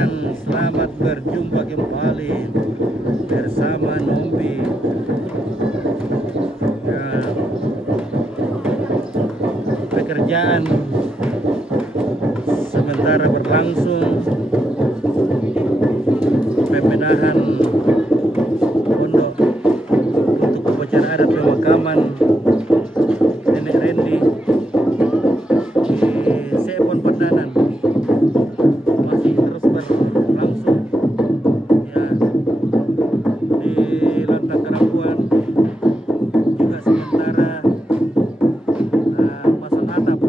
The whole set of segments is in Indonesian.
sayang, selamat berjumpa kembali bersama Nombi. Ya, pekerjaan sementara berlangsung, pembenahan pondok untuk upacara adat pemakaman Nenek Rendi di Sepon Pandanan masih terus berlangsung ya. Di Lantang Karampuan juga sementara pasang atap.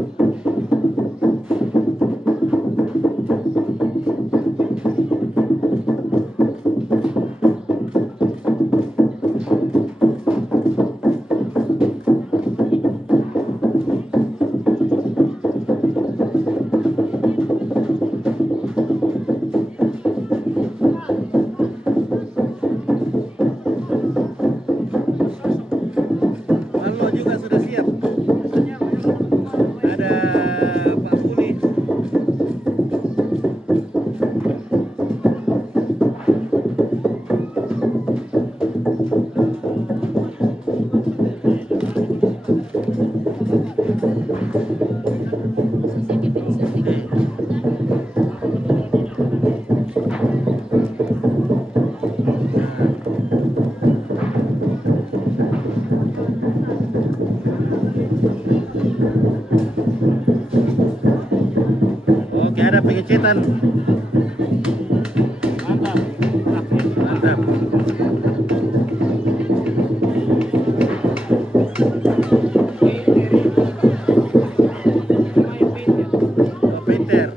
Halo juga sudah siap. Ada Pak Puli. Oke, ada pengecetan. Mantap. Mantap. Oh, Peter.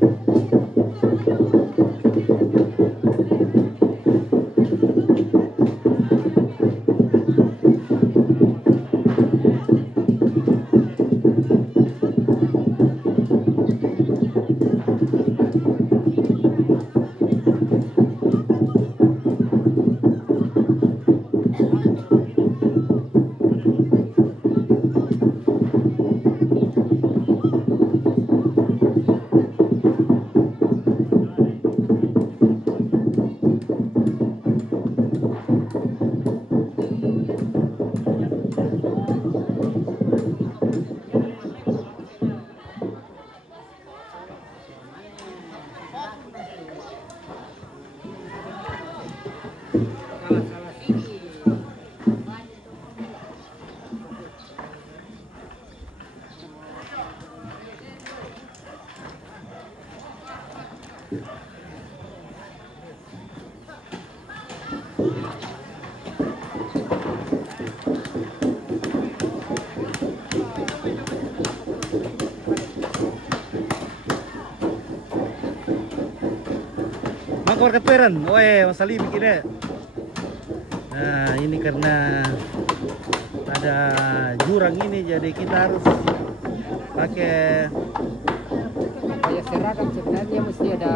Makor keperan, weh masali bikinnya. Nah ini karena ada jurang ini, jadi kita harus pakai Kayak seragam sebenarnya mesti ada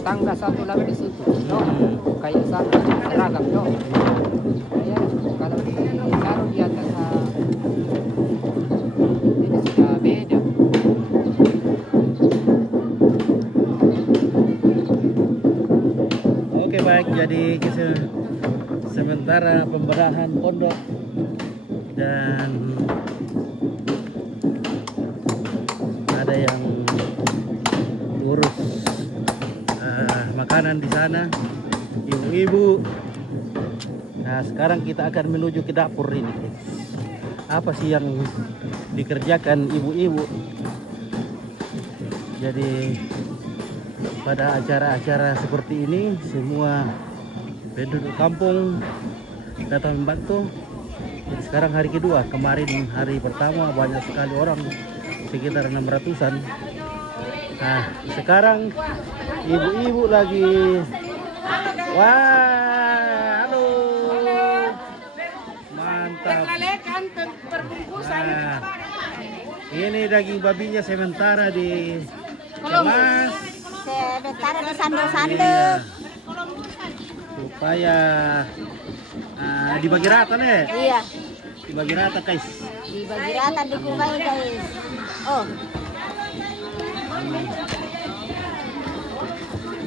tangga satu lagi di situ, no? Kayak satu seragam, no? Ya, kalau ditaruh di atas ini sudah beda. Oke baik, jadi sementara pembenahan pondok dan ada yang urus makanan di sana, ibu-ibu. Nah sekarang kita akan menuju ke dapur ini. Apa sih yang dikerjakan ibu-ibu? Jadi pada acara-acara seperti ini semua penduduk kampung datang membantu. Jadi sekarang hari kedua, kemarin hari pertama banyak sekali orang, sekitar 600-an. Nah sekarang ibu-ibu lagi, wah halo, mantap. Nah, ini daging babinya sementara dikemas. Taruh di sandal-sandal Supaya dibagi rata nih. iya, Dibagi rata guys. dibagi rata, dikubai guys. Oh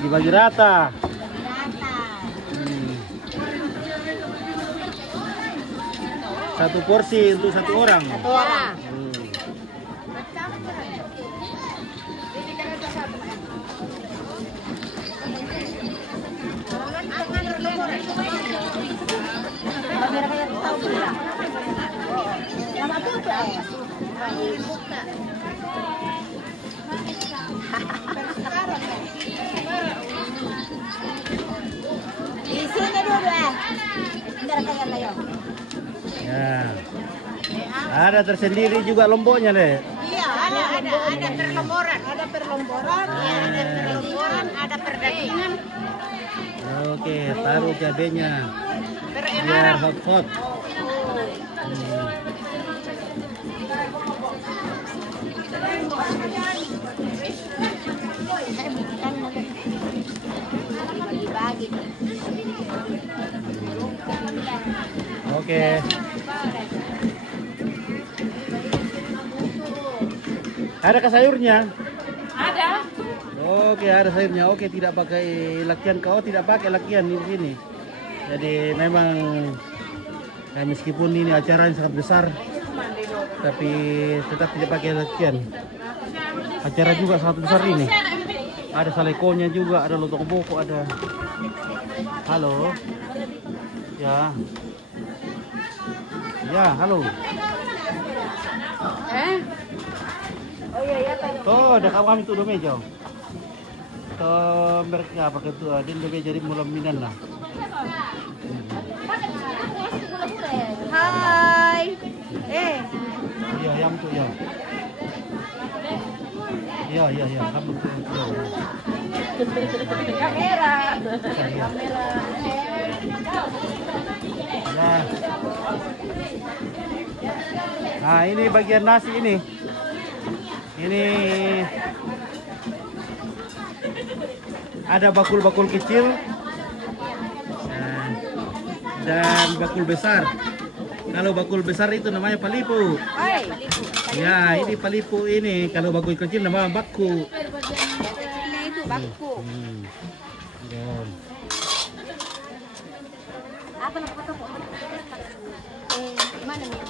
Dibagi rata. Rata. Satu porsi untuk satu orang. Satu orang. Di sini dulu Bentar kayak layo. Ya. Ada tersendiri juga lomboknya deh. Iya, ada perlomboran, ada perlomboran, ada perdagingan. Oke, taruh cabenya. Biar hot. Bagi-bagi. Oke. Adakah sayurnya? Ada. Oke, ada sayurnya. Oke, tidak pakai lakian. Kau tidak pakai lakian di sini. Jadi memang meskipun ini acara yang sangat besar, tapi tetap tidak pakai lakian. Acara juga sangat besar ini. Ada salekonya juga, ada lontong boko, ada. Halo. Ya. Ya, halo. Tuh, ada kami tuh do meja. Tuh, mereka pakai tuh, ada do meja di mulam minan lah. Hai. Iya, yang tuh ya. Iya, kamu tuh. Kamera. Ya. Nah. Nah, ini bagian nasi ini. Ini ada bakul-bakul kecil dan bakul besar. Kalau bakul besar itu namanya palipu. Ya, ini palipu ini. Kalau bakul kecil namanya baku. Ini itu baku. Ya. Apa nak foto? Mana nih?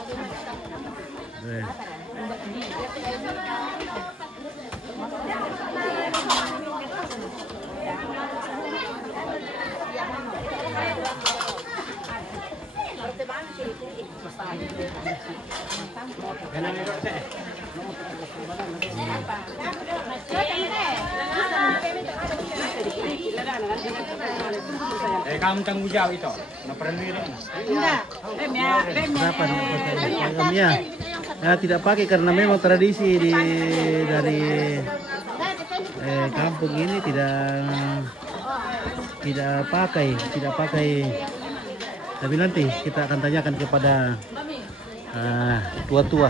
Eh. Kamu tanggung jawab itu. Berapa pagamnya? Ya, tidak pakai karena memang tradisi dari kampung ini tidak pakai. Tapi nanti kita akan tanyakan kepada tua-tua.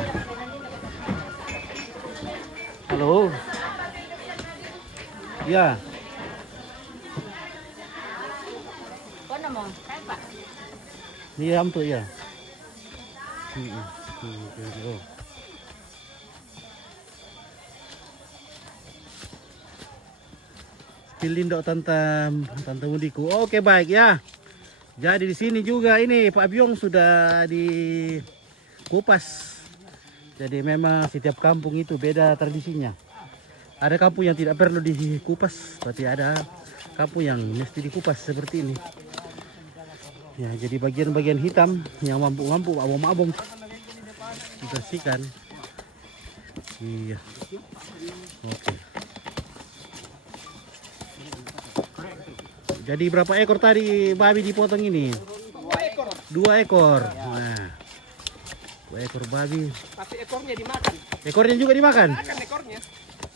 Halo. Ya. Iya, untuk ya. Pilih dok tante mudiku. Oke, baik ya. Jadi di sini juga ini Pak Biong sudah dikupas. Jadi memang setiap kampung itu beda tradisinya. Ada kampung yang tidak perlu dikupas, berarti ada kampung yang mesti dikupas seperti ini. Ya, jadi bagian-bagian hitam yang mampu abang-abang dibersihkan. Iya. Oke. Jadi berapa ekor tadi babi dipotong ini? 2 ekor. Nah. 2 ekor babi. Tapi ekornya dimakan. Ekornya juga dimakan? Makan ekornya.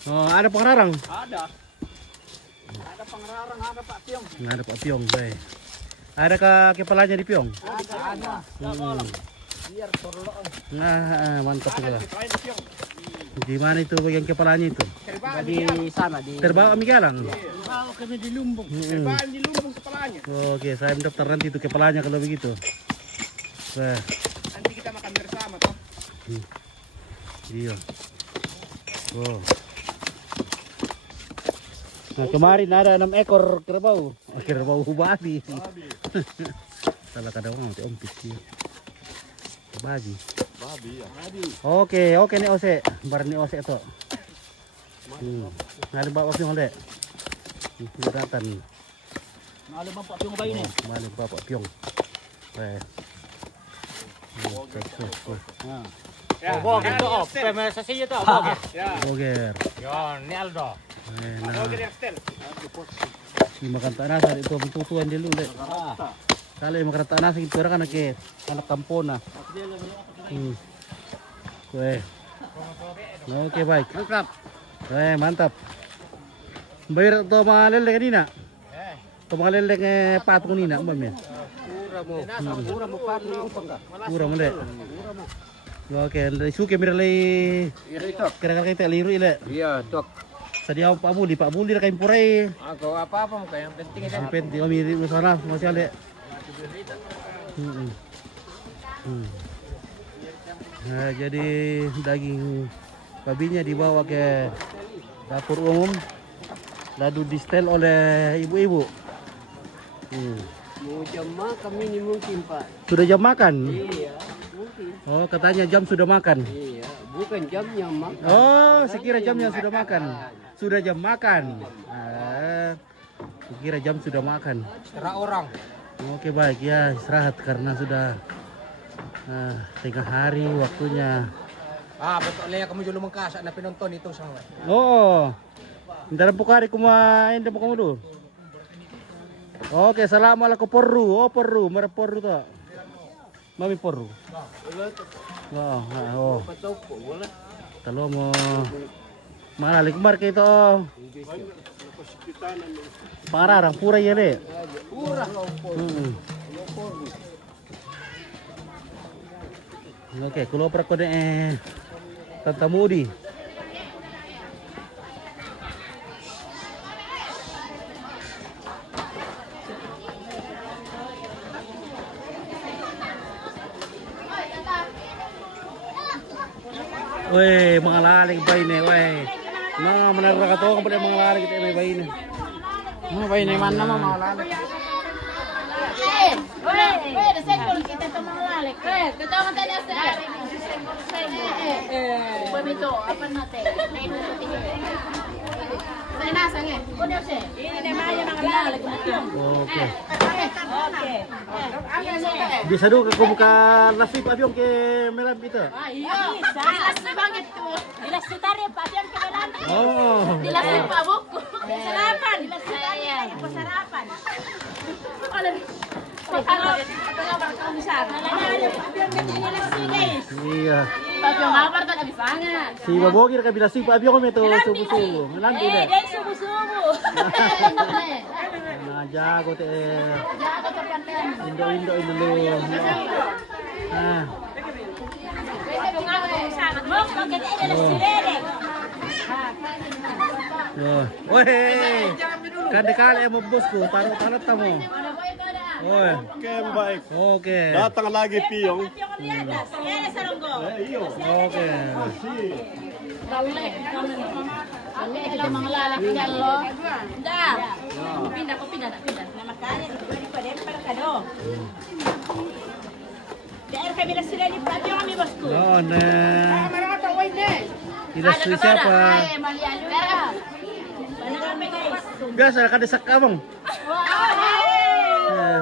Oh, ada pengarang? Ada. Ada pengarang, ada Pak Piong. Nah, ada Pak Piong, baik. Adakah kepalanya di Piong? Ada. Biar sorloan. Nah, mantap juga. Kepalanya di Piong. Di mana itu bagian kepalanya itu? Di sana di. Terbawa Migalang? Mau kena di lumbung. Mm-mm. Terbang di lumbung kepalanya. Oke, saya mendaftar nanti itu kepalanya kalau begitu. Wah, Nanti kita makan bersama toh. iya. Oh. Nah, kemarin ada 6 ekor kerbau. Oh, kerbau babi. Salah kadang orang mati ompis sih. Babi. Babi ya. Oke nih ose. Bar nih ose to. Ada bawa piong dek. Datang. Malu bapak piong bayi ni. Mana bapak piong. Oh, boger tu op. Pemerintah tu boger. Boger. Yon, ni Aldo. Si makan tak nasa itu tutuan dulu dek. Kalau yang makan tak nasa itu orang anak kampung nah. Oke baik. Mantap. Bayar to mga lele kanina. To mga lele patung nina mbam ya. Kurang mo dek. Oke, suke miralay. Kira-kira kita liru ile. Iya, tok. Sadia Pak Budi kain purai. Ako apa-apa mo kaya ang penting ito. Ang penting kami di sana masih ada. Nah, jadi daging babinya dibawa ke dapur umum, lalu distel oleh ibu-ibu. Mau jam makan ini mungkin Pak. Sudah jam makan? Iya, mungkin. Oh, katanya jam sudah makan. Iya, bukan jamnya makan. Oh, saya kira jamnya sudah makan. Sudah jam makan. Saya kira jam sudah makan. Setengah orang. Oke baik ya, istirahat karena sudah tengah hari waktunya. Betul lah kamu dulu mengkasak na penonton itu sama. Oh, ntar pukari kumain demo kamu dulu. Oke, assalamualaikum porru. Oh porru, merah porru tuh. Mami porru. Oh. Talo mo. Malalik mar kayo to. Pararang pura yan eh. Pura. Oke, kulopra ko na Tanta Moody. Weh, mga lalig bay ni, weh. Mga menara ka to, kapag mga lalig ito may bay ni. Mga bay ni man naman mga lalig. Sekol kita to mga lalik. Kita mo tayo sa. Pamito, apa natin? Sa nasa nge. Kuno siya. Ini na maya mga lalik. Oke. Okay. Bisa dulu ke buka nasi pabiong ke melam kita. Iya, dilas banget to. Dilas tari pa diyan ke melan. Oh. Dilas pa buko. Sarapan, dilas tari pa sarapan. Iya. Pabiong ngapar to abis banget. Si babogir ka bila si pabiong ko meto subu-subu. Melanti deh. Dai subu-subu. Nah, jago teh. Jago to kanten. Indo dulu. Nah. Pabiong ngapar to sangat. Mo pakai dilas sirene. Loh. Weh. Kan dekale mo bosku, taruh talat mo. Oy. Oke, baik. Oke. Datang lagi Piong. Oke. Kami kita mengelalak dan lo. Dah. Pindah. Nama kalian daripada perkado. Daerah kami dah sudah di Pabiong kami bosku. No, nah. Tidak siapa. Biasa kan desak abang.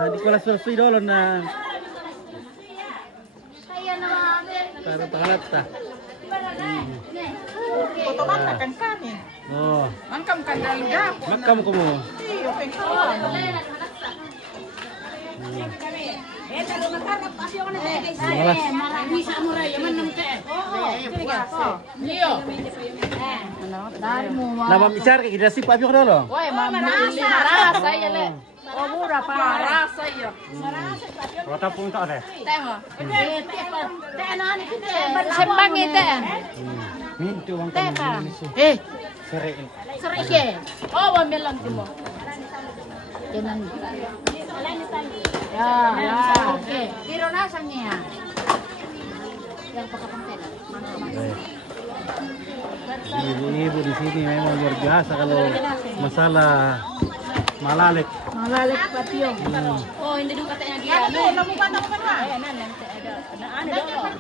Di kelas selesai dulu nah. Saya nama Taruh talat tah. Otomatis kan kami. Oh, Angkam kan dari dapur. makam kamu. Iyo, penkawan. Malas. marami sa amuray yaman nang te. Dari mo. Nama bicara kayak gini sih pabiong dulu. Oy, marasa ya le. Oh, mura pa. Marasa ya. Kota pun tak ada. Temo. Te ano ni kita. Sembang ite. Mintu bang Te pa. Sering. Serik ke. Oh, wamelang mo. Kenan. Ya. Oke. Tiro na sang niya. Yang pagkapantel. Ibu-ibu di sini memang luar biasa kalau masalah malalek. Malalek Patio. Oh, hindi dulu katanya dia. Namukan na. Ayan, nanti ada. Ano daw?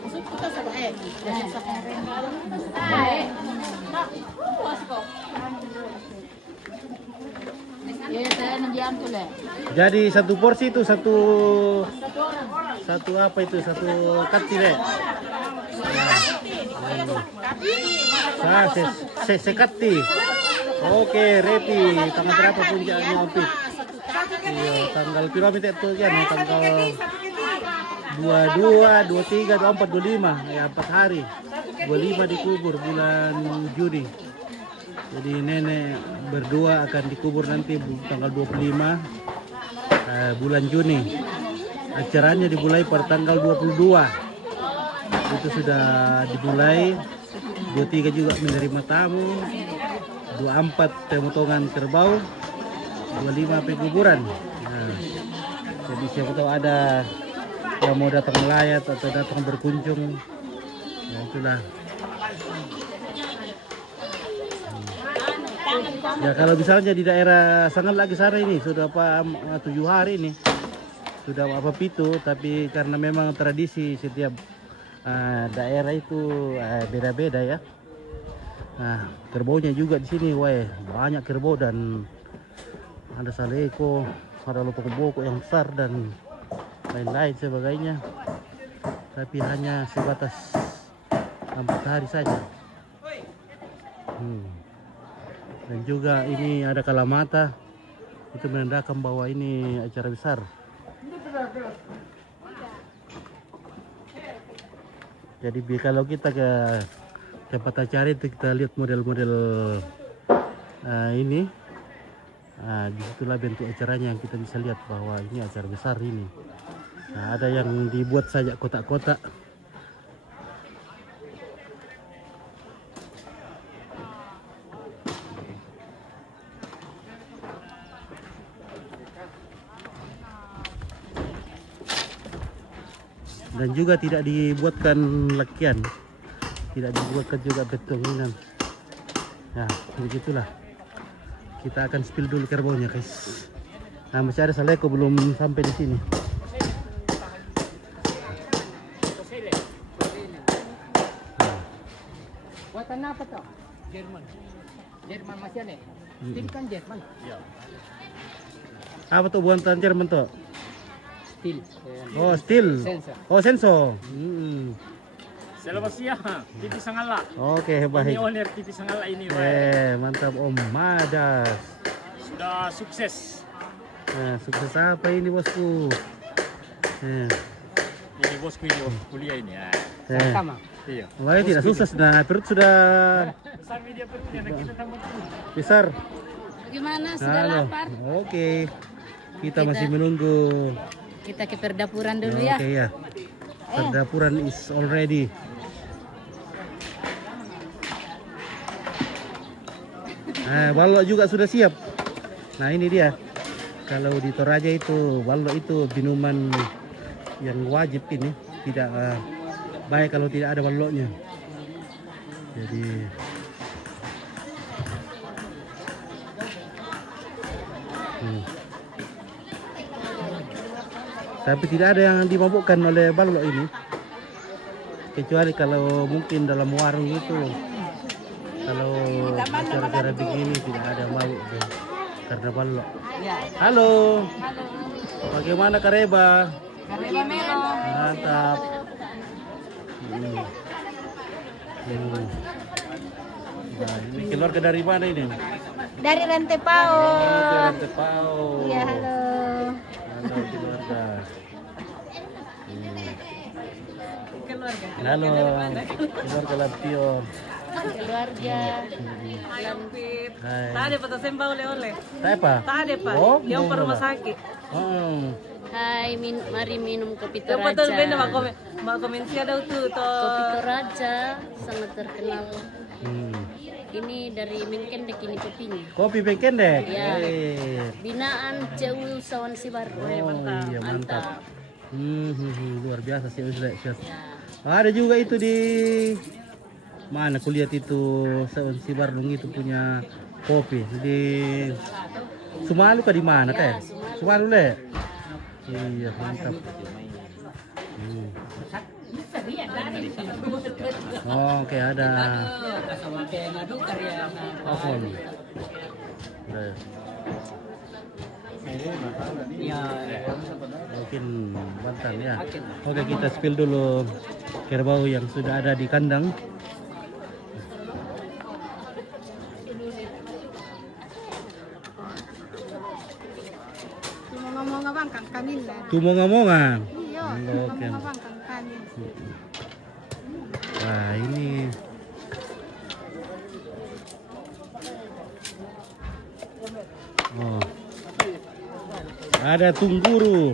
Masuk kita sa bahay. Sa karen. Puas ko. Ya, saya nandiyan pula. Jadi satu porsi itu satu apa itu satu kati deh. Sekati. Oke, Repi. Tanggal berapa puncaknya Opik? Iya, tanggal berapa itu kan? Tanggal 22, 23, 24, 25. Ya 4 hari. 25 dikubur bulan Juni. Jadi nenek berdua akan dikubur nanti tanggal 25 bulan Juni. Acaranya dimulai pada tanggal 22. Itu sudah dimulai. 23 juga menerima tamu. 24 pemotongan kerbau. 25 penguburan. Nah, jadi siapa tahu ada yang mau datang melayat atau datang berkunjung. Nah, itulah. Ya kalau misalnya di daerah sangat lagi sana ini sudah apa 7 hari ini sudah apa pitu, tapi karena memang tradisi setiap daerah itu beda-beda ya. Nah kerbaunya juga di sini, wah banyak kerbau dan ada saleko, ada lopok-lopok yang besar dan lain-lain sebagainya. Tapi hanya sebatas 4 hari saja. Dan juga ini ada kalamata, itu menandakan bahwa ini acara besar. Jadi kalau kita ke tempat acara itu kita lihat model-model ini, disitulah bentuk acaranya yang kita bisa lihat bahwa ini acara besar ini. Nah, ada yang dibuat saja kotak-kotak. Dan juga tidak dibuatkan lakian, tidak dibuatkan juga betonginan. Nah begitulah, kita akan spill dulu kerbaunya guys. Nah masih ada saleko belum sampai di sini. Buatan apa toh? Jerman. Jerman masih ada. Steel kan Jerman. Apa tuh buatan Jerman tuh? Steel. Oh steel. Sensor. Oh sensor. Selamat siang, TV Sangala. Oke baik. Ini owner TV Sangala ini, Pak. Mantap Om Madas. Sudah sukses. Nah, sukses apa ini bosku? Ini bosku ini kuliah ini. Sama. Iya. Wah tidak sukses, nah perut sudah Besar media perutnya, dan kita tambah tuh. besar. Gimana? Sudah Halo. lapar? Oke. Kita masih menunggu. Kita ke perdapuran dulu ya. Oke ya. Perdapuran is already. Nah, balok juga sudah siap. Nah, ini dia. Kalau di Toraja itu balok itu minuman yang wajib ini, tidak baik kalau tidak ada baloknya. Jadi tapi tidak ada yang dimabukkan oleh balok ini, kecuali kalau mungkin dalam warung itu. Kalau acara-acara begini tidak ada mabuk karena balok. Halo, bagaimana Kareba? Kareba merah. Mantap. Nah, ini keluarga dari mana ini? Dari Rantepao. Tepau. Iya, halo. Halo keluarga. Halo keluarga Lampion. Keluarga. Hai. Tade pa tasemba ole-ole. Tayo pa? Tade pa. Oh, Yung bunga para na. masakit. Oh. Hai, mari minum kopi Yung pa to ben Toraja. makomensya daw to. Kopi Toraja sangat terkenal. Hmm. Ini dari Mengkendek ini kopinya. Kopi Bengkendek. Iya. Eh. Binaan Ceul Sawan Sibar. Oh iya mantap. Luar biasa sih Ustaz. Ada juga itu di mana kuliah itu si Barnung itu punya kopi di Sumalu kah di mana kan? Sumalu le. Iya mantap. Oh, oke ada. Telepon. Udah. Mungkin mantan ya. Oke kita spill dulu kerbau yang sudah ada di kandang. Ngomong abang kan kanila. Tumongan-mongan. Iya, Oke. ngomong abang kan kanil. Nah ini oh. Ada tungguru.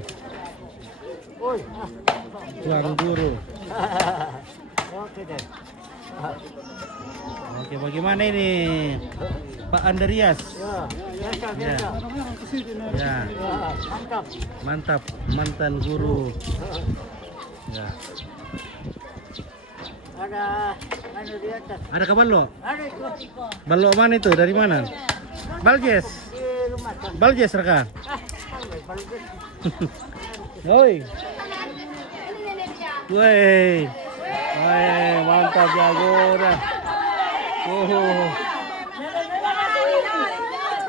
Tungguru. Oke deh. Oke, bagaimana ini Pak Andreas? Ya, Ya, mantap. mantap, mantan guru. Ya. Ada di atas. Ada kabar lo? Ada itu Balok mana itu? Dari mana? Baljes. di rumah. Baljes raka. Bagus. Woi. Woi. Woi, mantap jago dah.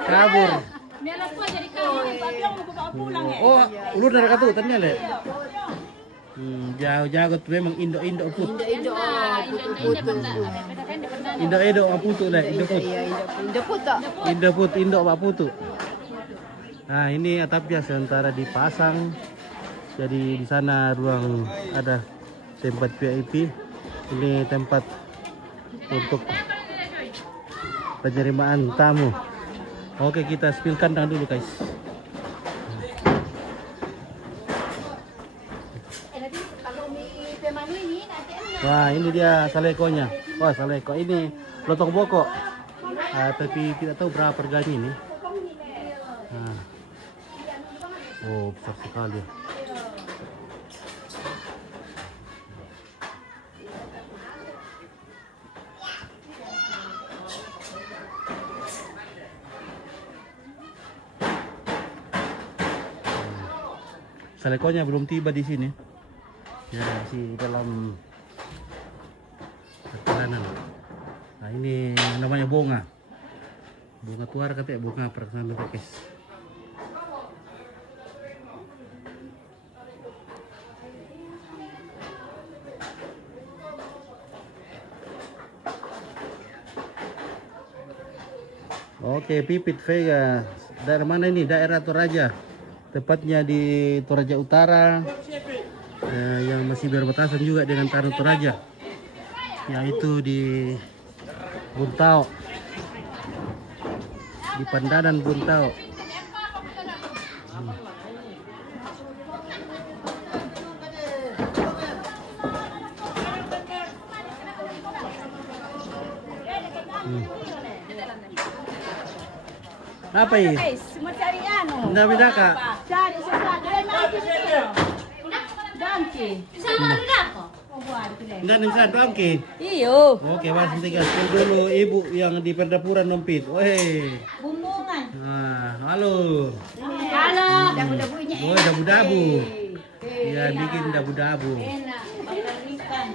Kabur. Meron po, jadi kamu. Tapi ako magpapulang eh. Oh, ulur dari katu tanya le. Jago tuh memang Indo put. Indo putu le, Indo put. Indo Pak putu. Nah, ini atapnya sementara dipasang. Jadi di sana ruang ada tempat VIP. Ini tempat untuk penerimaan tamu. Oke, kita spill kandang dulu, guys. Wah, ini dia salekonya. Wah, saleko ini lotong boko. Tapi tidak tahu berapa harganya ini. Nah. Oh, besar sekali. Salekonya belum tiba di sini. Ya, masih dalam perjalanan. Nah, ini namanya bunga. Bunga tuar katanya bunga perkenalan guys. Oke, Pipit Vega. Dari mana ini? Daerah Toraja. Tepatnya di Toraja Utara. Yang masih berbatasan juga dengan Tanah Toraja. Yaitu di Buntao. Di Pandanan Buntao. Apa ini? Guys, mencari ano. Hindi beda ka. Cari sesuatu. Dahil makikita. Donkey. Sama ano na ako? Hindi nimsan donkey. Iyo. Oke, mas tiga dulu ibu yang di perdapuran nompit. Weh. Bumbungan. Nah, halo. Halo. Dabu-dabunya. Oh, dabu-dabu. Ya, bikin dabu-dabu. Enak. Pagkalikan.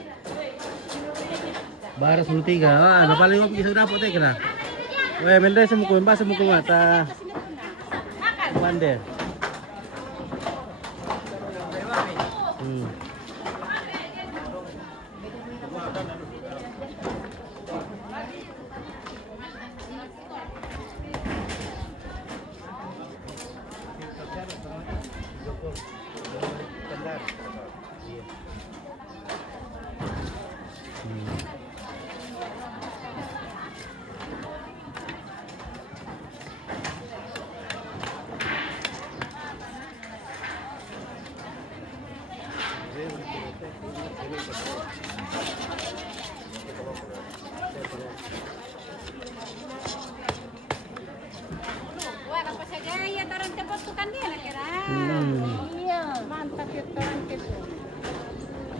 Baras mulu tiga. Wah, na paling ngopi sa dapo teh kena. Weh, mende sa muko, mbasa muko mata. Mande.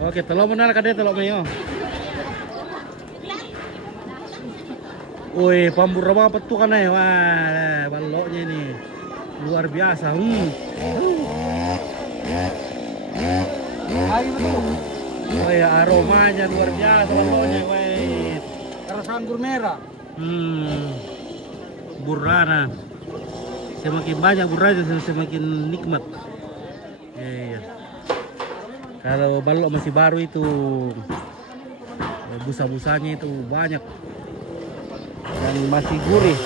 Oke, telur benar kan dia telur mayo. Wih, pambur apa tuh kan ya? Wah, baloknya ini luar biasa. Oh ya, aromanya luar biasa baloknya, wih. Rasa anggur merah. Burrana. Semakin banyak burrana semakin nikmat. Iya. Kalau balok masih baru itu busa-busanya itu banyak dan masih gurih.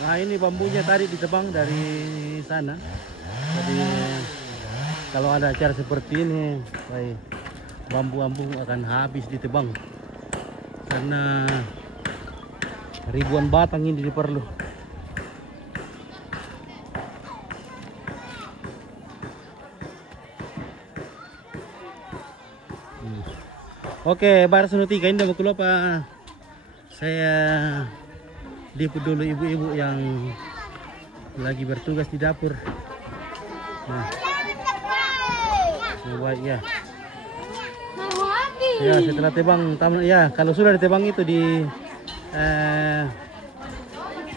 Nah ini bambunya tadi ditebang dari sana. Jadi kalau ada acara seperti ini, bambu-bambu akan habis ditebang karena ribuan batang ini diperlu. Oke, Bar Sunutika ini mau keluar Pak. Saya liput dulu ibu-ibu yang lagi bertugas di dapur. Nah, coba ya. Ya setelah tebang, ya kalau sudah ditebang itu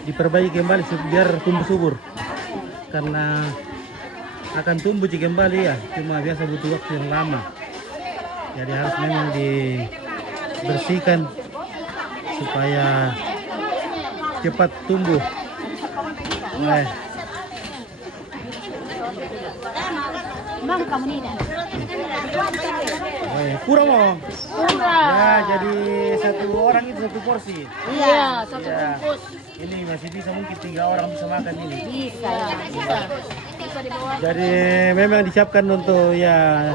diperbaiki kembali biar tumbuh subur. Karena akan tumbuh kembali ya, cuma biasa butuh waktu yang lama. Jadi harus memang dibersihkan supaya cepat tumbuh. Kurang mau? Kurang. Ya, jadi satu orang itu satu porsi. Iya, satu Ya. bungkus. Ini masih bisa mungkin 3 orang bisa makan ini. Bisa, ya. Bisa. Jadi memang disiapkan untuk ya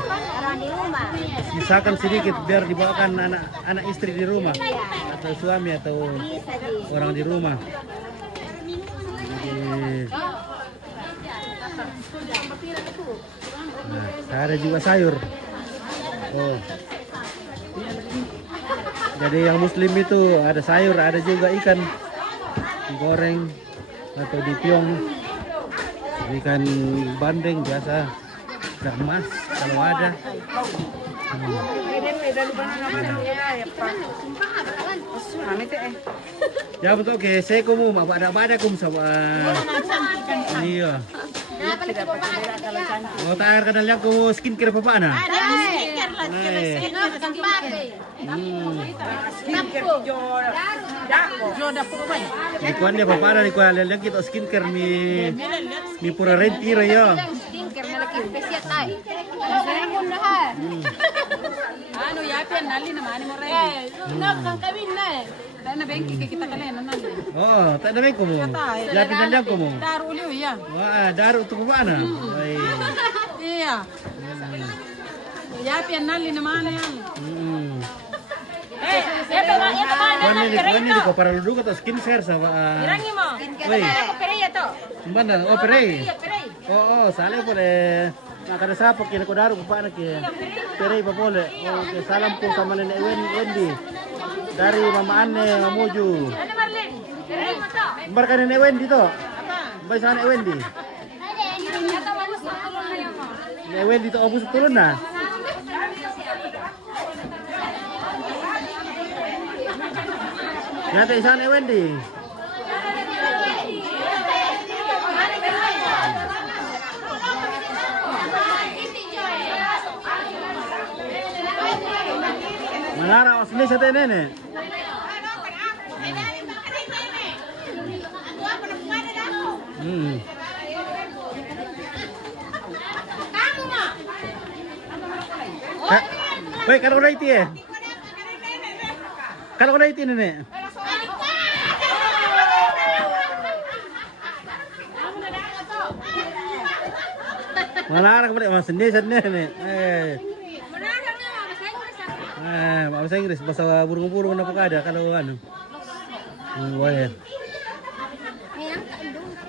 sisakan sedikit biar dibawakan anak istri di rumah atau suami atau orang di rumah. Nah, ada juga sayur. Oh. Jadi yang muslim itu ada sayur, ada juga ikan digoreng atau dipiong. Ikan bandeng biasa, ikan emas kalau ada. Ya betul, oke. Saya kamu ada kum sama. Iya. Mau tak kenal yang ku skincare apa na? Ikuan dia apa na? Ikuan lihat kita skincare mi pura retiro ya. Ano ya pian nali na mani mo rin. Na kang kabin na eh. Dahil na bengki kita kalian na. Oh, tak ada ko mo. Lapit na lang ko mo. Daru uliw ya. Wah, daru tu pa na. Ay. Iya. Ya pian nali na mani yan. Ito mana? Ini ko para ludu ko to skincare sa. Irangi mo. Woi. Ako pereya to. Banda, oh perei. Perey. Oh, sale boleh. Nah, kada sapa kina ko daru pa na ki. Perei pa boleh. Okay, salam po sa Nenek Wendy. Dari Mama Anne Mamuju. Ano Marlene? Perey mo to. Bar ka Nenek Wendy to. Bay sa Nenek Wendy. Ito mo sa tulong na yan mo. Nenek Wendy to obus turun na. Nyata isa Nenek Wendy. Manara osni sa nene. Kamu mo. Woi, kalau na iti eh. Kalau na iti nene. Malarang boleh mas sendiri nih. Bahasa Inggris bahasa burung-burung apa ada kalau anu. Boleh.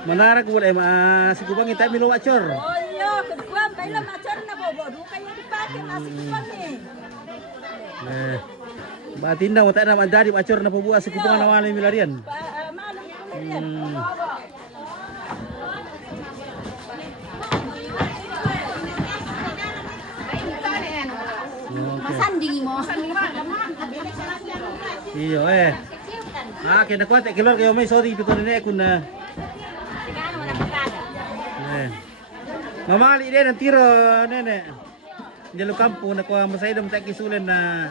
Menarik boleh si kubang kita milo wacor. Oh iya, kedua baiklah macam na bobo kayak dipakai masih kupang nih. Batinda mo tayo na mandari wacor na pabuas si kubang na wala milarian. Masanding mo. Iyo kaya nakuha tayo kilor kayo may sorry pito na ako na. Mamali din ang tiro nene. Jalo kampo nakuha masaya dam tayo kisulan na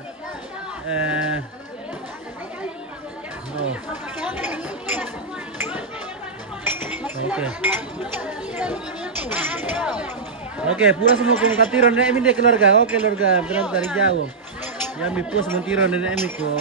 Oke, puas mo kung katiro na emin de keluarga. Oke, keluarga, berang dari jauh. Ya mi puas mo tiro na emin ko.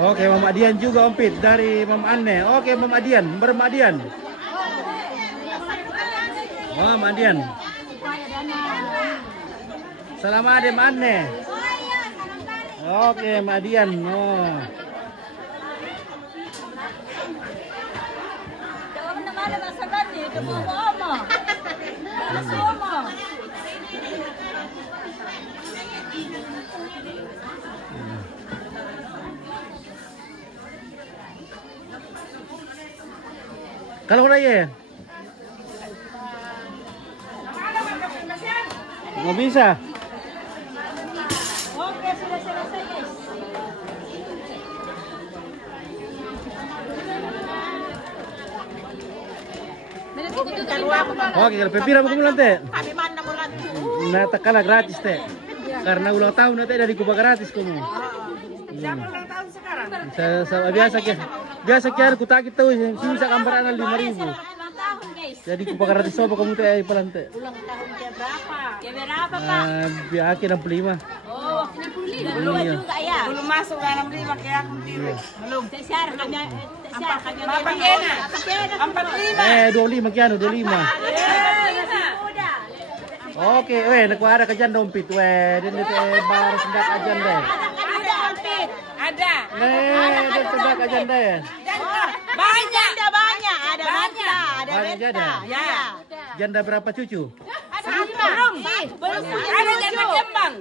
Oke, Mama Adian juga Ompit dari Mama Anne. Oke, Mama Adian, Mama Adian. Mama Adian. Selamat ada Mama Anne. Oke, Mama Adian. Oh. Jangan mana masakan nih, kamu apa? Sama. Kalau raya nggak bisa. Oke, sudah selesai guys. Oke, kalau pepira mau lantai. Kami mana mau lantai? Nah, takala gratis teh. Karena ulang tahun nanti dari Kuba gratis kamu. Siapa ulang tahun sekarang? Biasa kira ku tak tahu sih bisa gambaran 5.000. Ulang tahun guys. Jadi Kuba gratis soba kamu teh ay palante. Ulang tahun dia berapa? Dia berapa Pak? Biaki 65. Oh, 65. Belum juga ya? Belum masuk 65 kayak aku tiru. Belum. Saya kami 25 kiano 25. Oke, nakuha ada kajan dompit, din itu bar sendak ajan deh. Ada. Din sendak ajan deh. Banyak. Ada banyak. Ada Banyak janda. Ya. Janda berapa cucu? Belum. Ada janda kembang.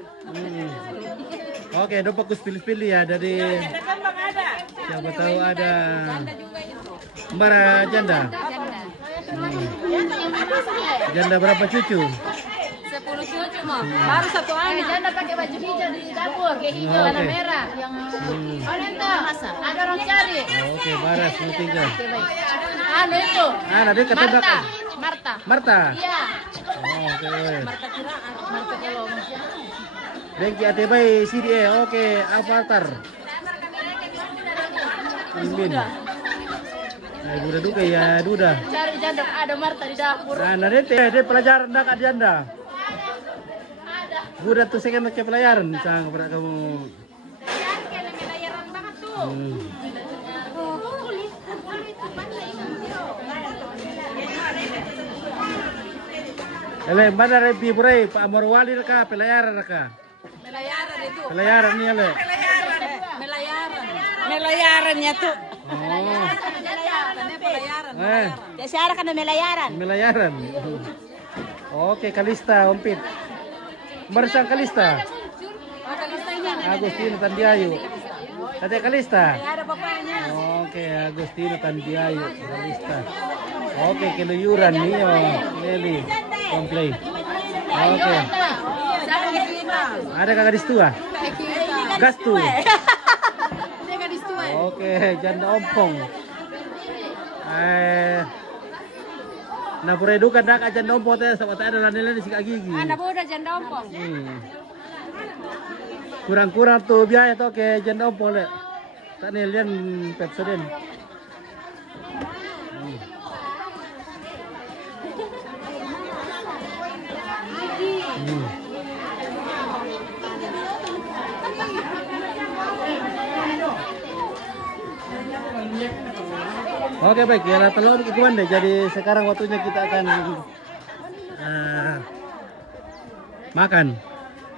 Oke, do bagus pilih-pilih ya dari Janda kembang ada. siapa tahu ada. Mbara janda. Janda berapa cucu? 10 cucu mah. Baru satu anak. Janda pakai baju hijau di dapur, kayak hijau warna merah. Yang ada orang cari. Oke, baras mau tinggal. Anu itu. Dia ketebak. Marta. Iya. Oke. Marta kalau Dengki ATB CDA. Oke, Avatar. Mimin. Duda duka ya, Duda. cari janda ada Marta di dapur. Dia pelajaran dak janda. Duda tuh saya kan pelajaran sang kepada kamu. Pelajaran banget tuh. Mana repi burai Pak Amorwali reka pelajaran reka. Melayaran itu. Pelajaran nih ale. Melayarannya tuh. Oh. Pelayaran. Eh, Saya kan melayaran. pelajaran. Oke, Kalista Ompit. Bersang Kalista. Agustino Tandiayu. Tadi Kalista. Ada bapaknya. Oke, Agustino Tandiayu, Kalista. Oke, keluyuran nih, Leli. Komplain. Oke. Ada kakak di stua? Gastu. Oke, janda ompong. Na pura edukan dak aja nompo teh sama teh ada nilai di sikat gigi. Anak muda jangan dompong. Kurang-kurang tuh biaya tuh ke jendompo le. Tak nilian Pepsodent. Oke baik ya telur ikuan deh. Jadi sekarang waktunya kita akan makan.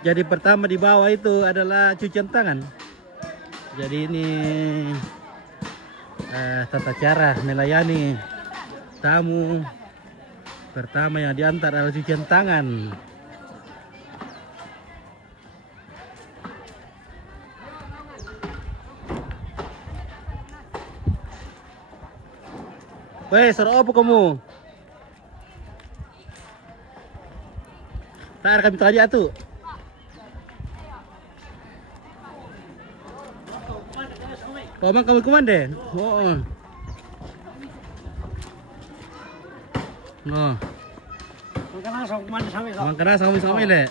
Jadi pertama di bawah itu adalah cucian tangan. Jadi ini tata cara melayani tamu. Pertama yang diantar adalah cucian tangan. Weh, suruh apa kamu? Tak ada kami tadi atuh. Komang kamu kemana? Oh. No. Mangkana sama-sama le.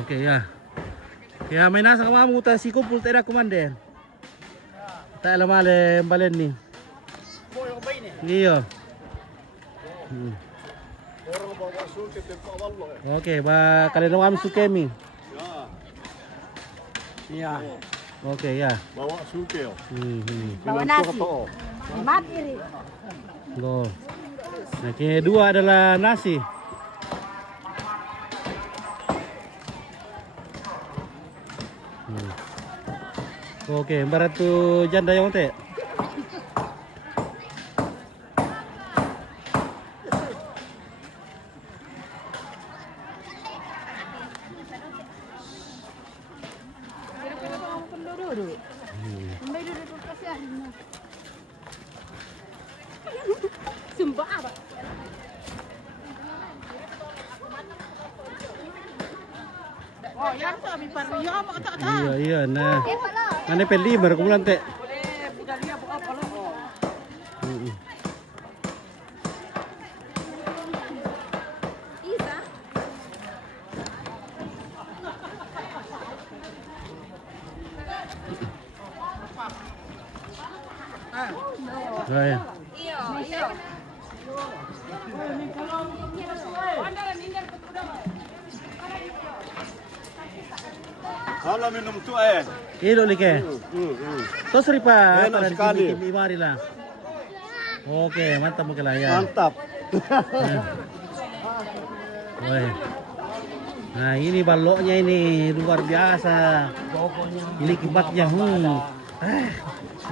Oke ya. Ya main nasa kamu ta si kumpul tera kumande. Tak lama le balen ni. Iya. Oke, ba kalian kami sukemi. Iya. Oke ya. Bawa suke. Bawa nasi. Mati ri. Go. Nah, kedua adalah nasi. Oke, barat tu janda yang teh. Sumpah apa? Oh, yang tu abi paru ya mak tak tahu. Iya iya nah. Mana peli baru kemudian teh. Oh, ya. Kalau minum tu eh. Ilo like. Tos ripa. Enak sekali. Mari lah. Oke, mantap mungkin lah ya. Mantap. Woi. Nah, ini baloknya ini luar biasa. Ini kibatnya.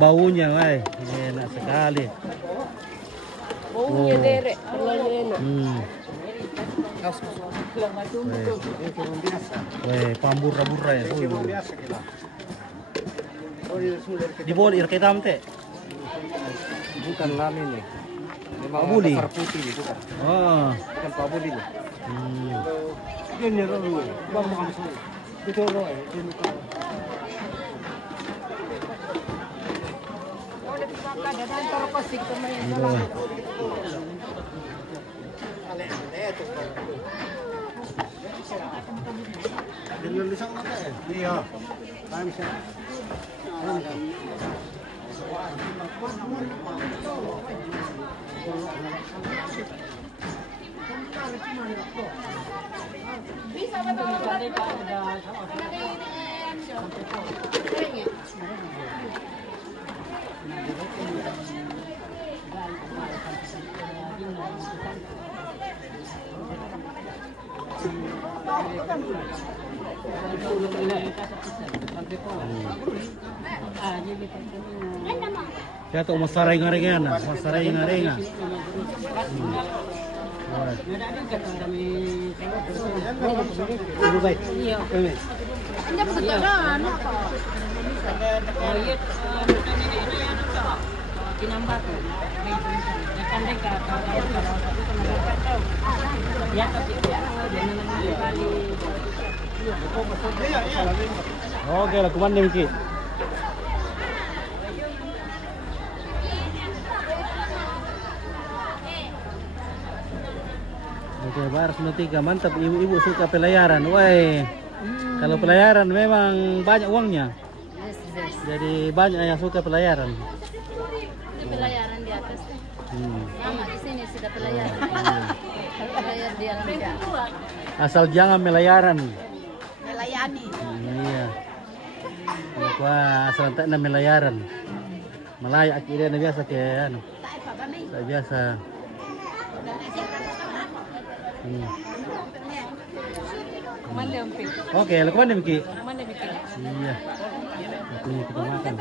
Baunya, woi. Enak sekali. Baunya derek, terlalu enak. Weh, pambura-bura ya. Di bawah air hitam teh. Bukan lami nih. Memang Pabuli. dasar putih itu kan. Oh. Bukan pabuli nih. Ini dulu. Bang langsung. Itu loh. Iya. Ya tuh masarai ngarengan, masarai ngarengan. Lebih baik. Iya. Anda betul dah, anak apa? Oh iya, kinambat. Ikan dekat, ya tapi Oke lah, kumandang Ki. Oke, Baras nomor 3. Mantap, ibu-ibu suka pelayaran. Woi. Kalau pelayaran memang banyak uangnya. Jadi banyak yang suka pelayaran. Itu pelayaran di atas. Mama di sini sudah pelayaran. Pelayar di alam jahat. Asal jangan melayaran. Melayani. Iya. Wah, asal tak na melayaran. Malayak kira na biasa kayak ano. Tak biasa. Oke, lakukan deh Miki. Iya. Ini kita makan.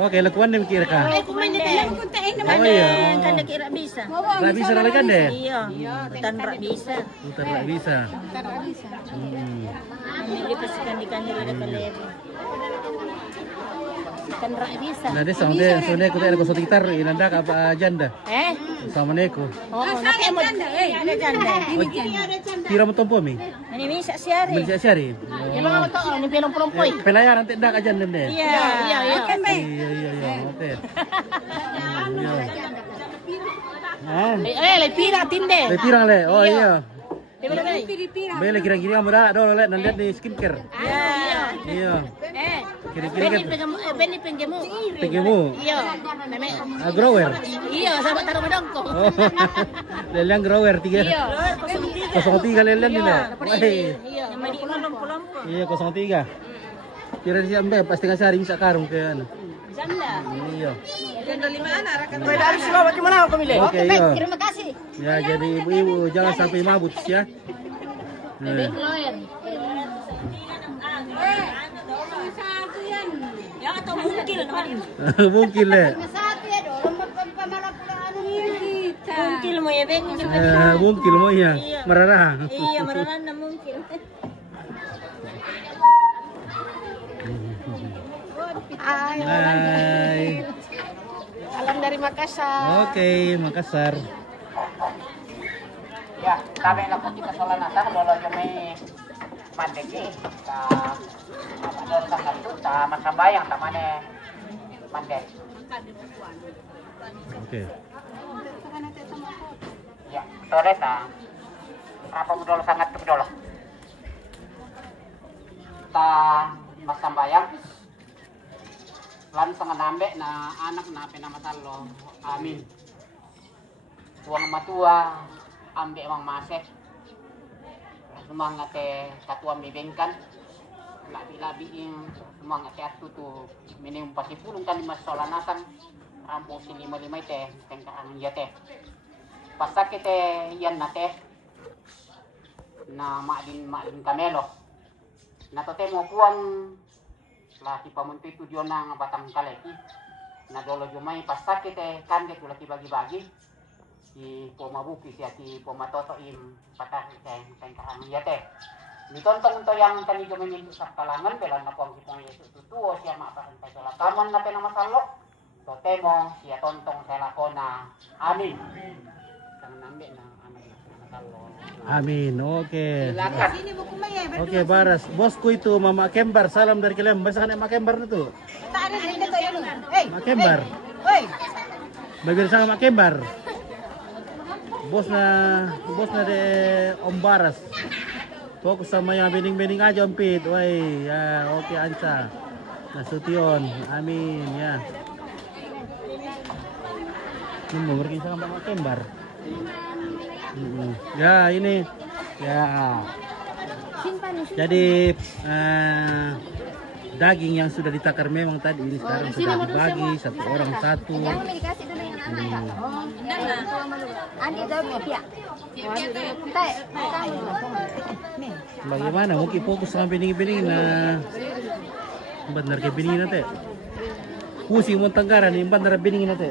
Oke, lakukan deh Miki ka. Kumain na tayo. Kuntain naman. Oh iya. Kan kira bisa. Nggak bisa nalakan deh. Iya. Hutan rak bisa. Putar nggak bisa. Ambil pasukan di kantor ada kalebi. Kan rak bisa. Nanti sama aku tak ada kosong gitar, inanda apa janda. Sama neko. Oh, nak mo. Ada janda. Tira mo tompo mi. Ani bisa siari. Beli siari. Yung mga to, ni pelong-pelong Pelayaran nanti ndak ajan deh. Iya. Iya. Iya. Oke. Ah, Le pira tinde. le pirang le. Oh iya. Pira. Bele kira-kira murah dulu le nanti di skincare. Iya. Kira-kira Beni penggemu. tinggimu. Iya. Grower. Iya, sahabat taruh medongko. Oh. Lelang grower 3. Iya. 03 lelang nila. Iya. May di lampo-lampo. Iya 03. Kira siya mbe pasti nga sari bisa karung kaya ano. Janda. Iya. Janda 5 anak. Pwede harus bawa di mana aku milih? Oke, iya. Terima kasih. Ya jadi ibu-ibu jangan sampai mabut ya. Bebek loen. Yang atau mungkin Mungkin le. Satu ya dong, pamalapulaan mungkin mo ya beng. Mungkin mo ya. Mararah. Iya, mararan na mungkin. Hai. Salam dari Makassar. Oke, Makassar. Ya, kami lapor di Kasolanata, dolo kami mandeki, sa apa sangat itu, sa Masabayang, tamane mandek. Oke. Ya, sore ta. Apa dolo sangat itu dolo. Ta Masabayang. Lan sangat nambe na anak na pinamasalo. Amin. Tuang matua ambil emang masih semangat satu bibengkan labi-labiin semangat atu tu minimum pasti pulung kan 5 solanasan rampo si 5 teh tengkarang ya teh pasak teh yan na teh na maadin kamelo na to teh mo puang laki pamunti tujuan ng batang kaleki na dolo jumay pasak teh kande tu laki bagi-bagi di pomabuki siya di pomatoto im patah tengkarang ya teh ditontong to yang tani jumanin sa kalangan belan na pong kitong Yesus tutuo siya maapakan tayo sa lakaman na pinamasalok so temo siya tontong sa lakona amin kang nambi na amin masalok Amin. Oke. silakan Oke, Baras. Bosku itu Mama Kembar. Salam dari kalian. Basta kan Mama Kembar itu. Mak Kembar. Bagaimana sama Mak Kembar? Bosnya de Om Baras. Fokus sama yang bening-bening aja Om Pit. Woi, ya oke Anca. Nasution. Amin ya. Ini mau pergi sama Mak Kembar. Ya ini ya. Jadi daging yang sudah ditakar memang tadi ini sekarang sudah dibagi satu orang satu. Bagaimana? Mungkin fokus sama bening-bening na benar ke bening nate. Pusing mau tenggaran ini benar bening nate.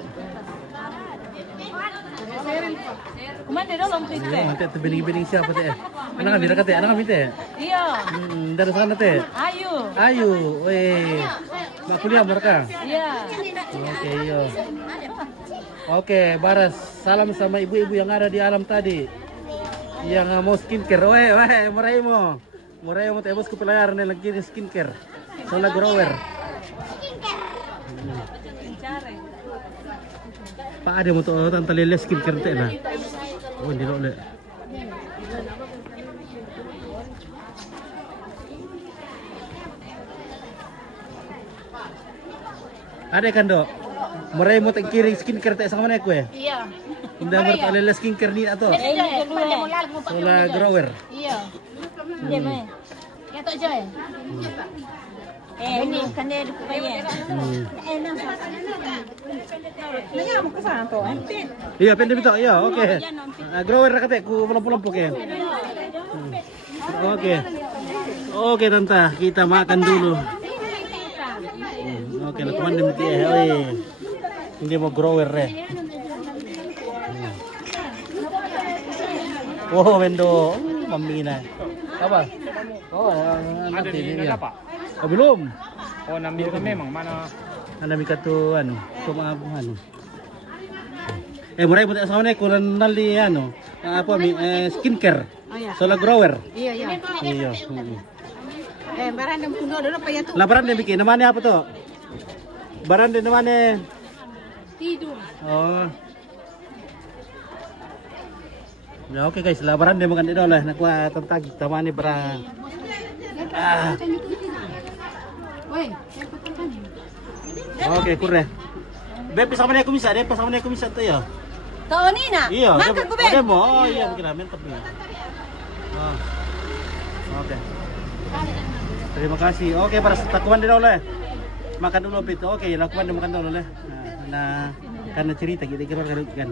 Kumanda daw ang piste. Nanti tu bening-bening siapa teh? Anak kami dekat teh, anak kami teh. Iya. Dari sana teh. Ayo. Ayo, weh. Mak kuliah mereka. Iya. Oke, yo. Oke, Baras, salam sama ibu-ibu yang ada di alam tadi. Yang mau skincare. Weh, murai mo. Murai mo tebos ko pelayar na lagi skincare. Sola grower. Pak ada mo to tanta lele skincare te na. Oh, hindi lo le. Ada kan do? Murai mo kiri skincare te sa mana ko eh. Iya. Hindi mo to lele skincare ni ato. Sola grower. Iya. Dia mai. Ya tak joy. Ini kan dia lupa Iya, pwede bito. Iya, oke. Grower na kate, ku pulang-pulang ke. Oke. Oke, Tante, kita makan dulu. Oke, teman demi Hindi mo grower eh. Wow, Wendo. Mamina. Apa? Oh, Ada di ini ya. Pak. Oh, belum. Oh, nambil kami memang mana? Anami ka to ano, ano. Murai mo sa mana ko nali ano, apa mi skincare. Solar grower. Iya, iya. Iya. Barandang puno dulu pa yato. Labaran din bikin namanya apa to? Baran din namanya. Tidur. Oh. Ya oke guys, labaran din makan dito lah nakuha tantag tamani para Woi, Oke, kurre. Be sama niya kumisa, de sama niya kumisa to ya. tahu ni nak? Iya, Makan ko ada mo. Oh iya, mungkin mantap nih. Oh. Oke. Terima kasih. Oke, para takuan din oleh. Makan dulu Pit. Oke, lakukan makan dulu oleh. Nah, karena cerita kita kira kan.